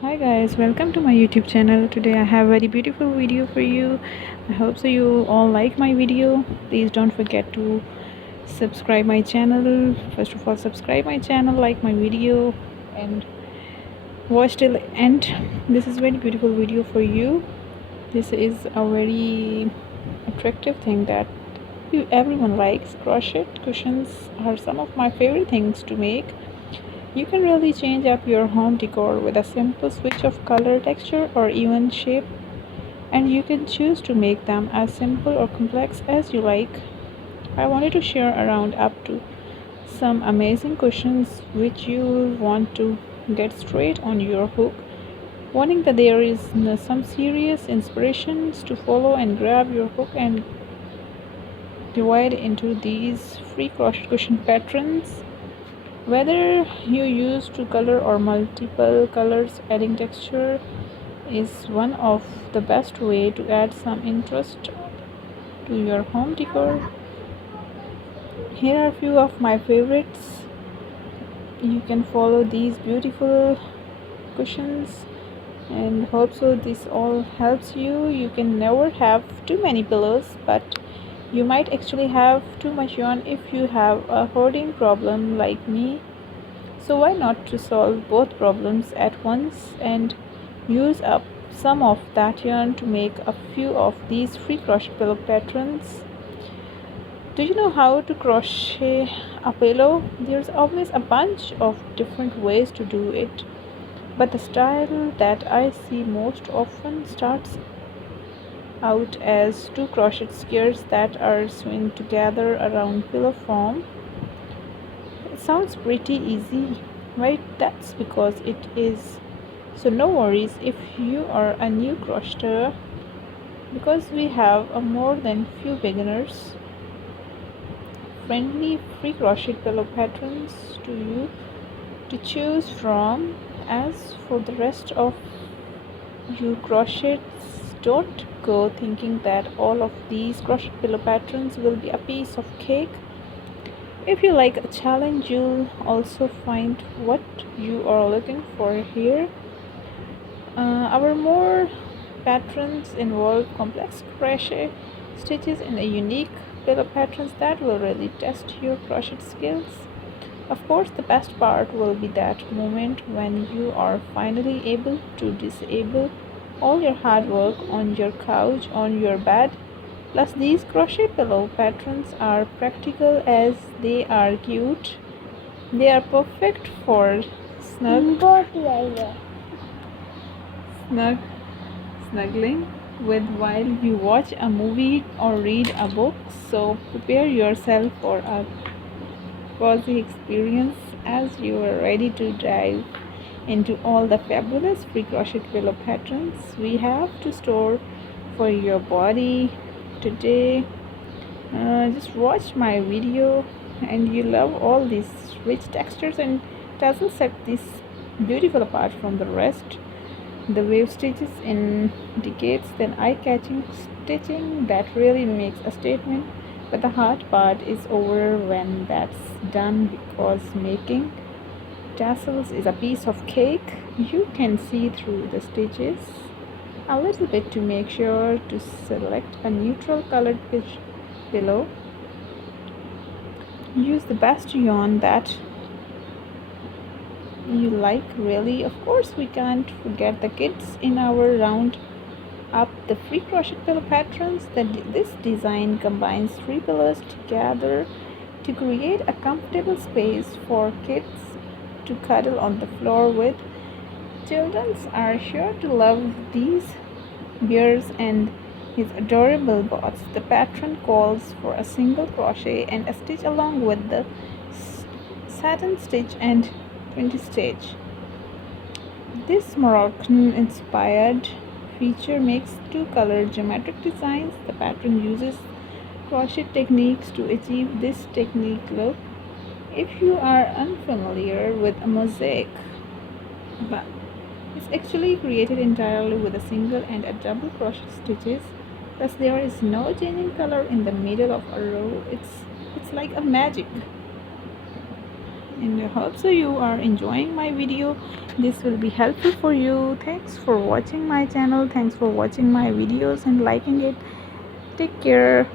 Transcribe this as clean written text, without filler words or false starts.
Hi guys, welcome to my YouTube channel. Today I have a very beautiful video for you. I hope so you all like my video. Please don't forget to subscribe my channel. First of all, subscribe my channel, like my video, and watch till the end. This is very beautiful video for you. This is a very attractive thing that everyone likes. Crochet cushions are some of my favorite things to make. You can really change up your home decor with a simple switch of color, texture, or even shape, and you can choose to make them as simple or complex as you like. I wanted to share around up to some amazing cushions which you will want to get straight on your hook, wanting that there is some serious inspirations to follow and grab your hook and divide into these free crochet cushion patterns. Whether you use two color or multiple colors, adding texture is one of the best way to add some interest to your home decor. Here are a few of my favorites. You can follow these beautiful cushions and hope so this all helps you. You can never have too many pillows, but you might actually have too much yarn if you have a hoarding problem like me. So why not to solve both problems at once and use up some of that yarn to make a few of these free crochet pillow patterns. Do you know how to crochet a pillow? There's always a bunch of different ways to do it, but the style that I see most often starts out as two crochet squares that are sewn together around pillow form. It sounds pretty easy, right? That's because it is. So no worries if you are a new crocheter, because we have a more than few beginners friendly free crochet pillow patterns to you to choose from. As for the rest of you crochets, don't go thinking that all of these crochet pillow patterns will be a piece of cake. If you like a challenge, you'll also find what you are looking for here. Our more patterns involve complex crochet stitches and a unique pillow patterns that will really test your crochet skills. Of course, the best part will be that moment when you are finally able to disable all your hard work on your couch, on your bed. Plus, these crochet pillow patterns are practical as they are cute. They are perfect for snug, snug snuggling with while you watch a movie or read a book. So prepare yourself for a cozy experience as you are ready to dive into all the fabulous free crochet pillow patterns we have to store for your body today. Just watch my video and you love all these rich textures and doesn't set this beautiful apart from the rest. The wave stitches indicates an eye-catching stitching that really makes a statement, but the hard part is over when that's done, because making tassels is a piece of cake. You can see through the stitches a little bit to make sure to select a neutral colored pillow. Use the best yarn that you like, really. Of course, we can't forget the kids in our round up the free crochet pillow patterns. This design combines three pillows together to create a comfortable space for kids to cuddle on the floor with. Children are sure to love these bears and his adorable bots. The pattern calls for a single crochet and a stitch along with the satin stitch and 20 stitch. This Moroccan inspired feature makes two color geometric designs. The pattern uses crochet techniques to achieve this technique look. If you are unfamiliar with a mosaic, but it's actually created entirely with a single and a double crochet stitches. Thus there is no changing color in the middle of a row. It's like a magic. and I hope so you are enjoying my video. This will be helpful for you. Thanks for watching my channel, thanks for watching my videos and liking it. Take care.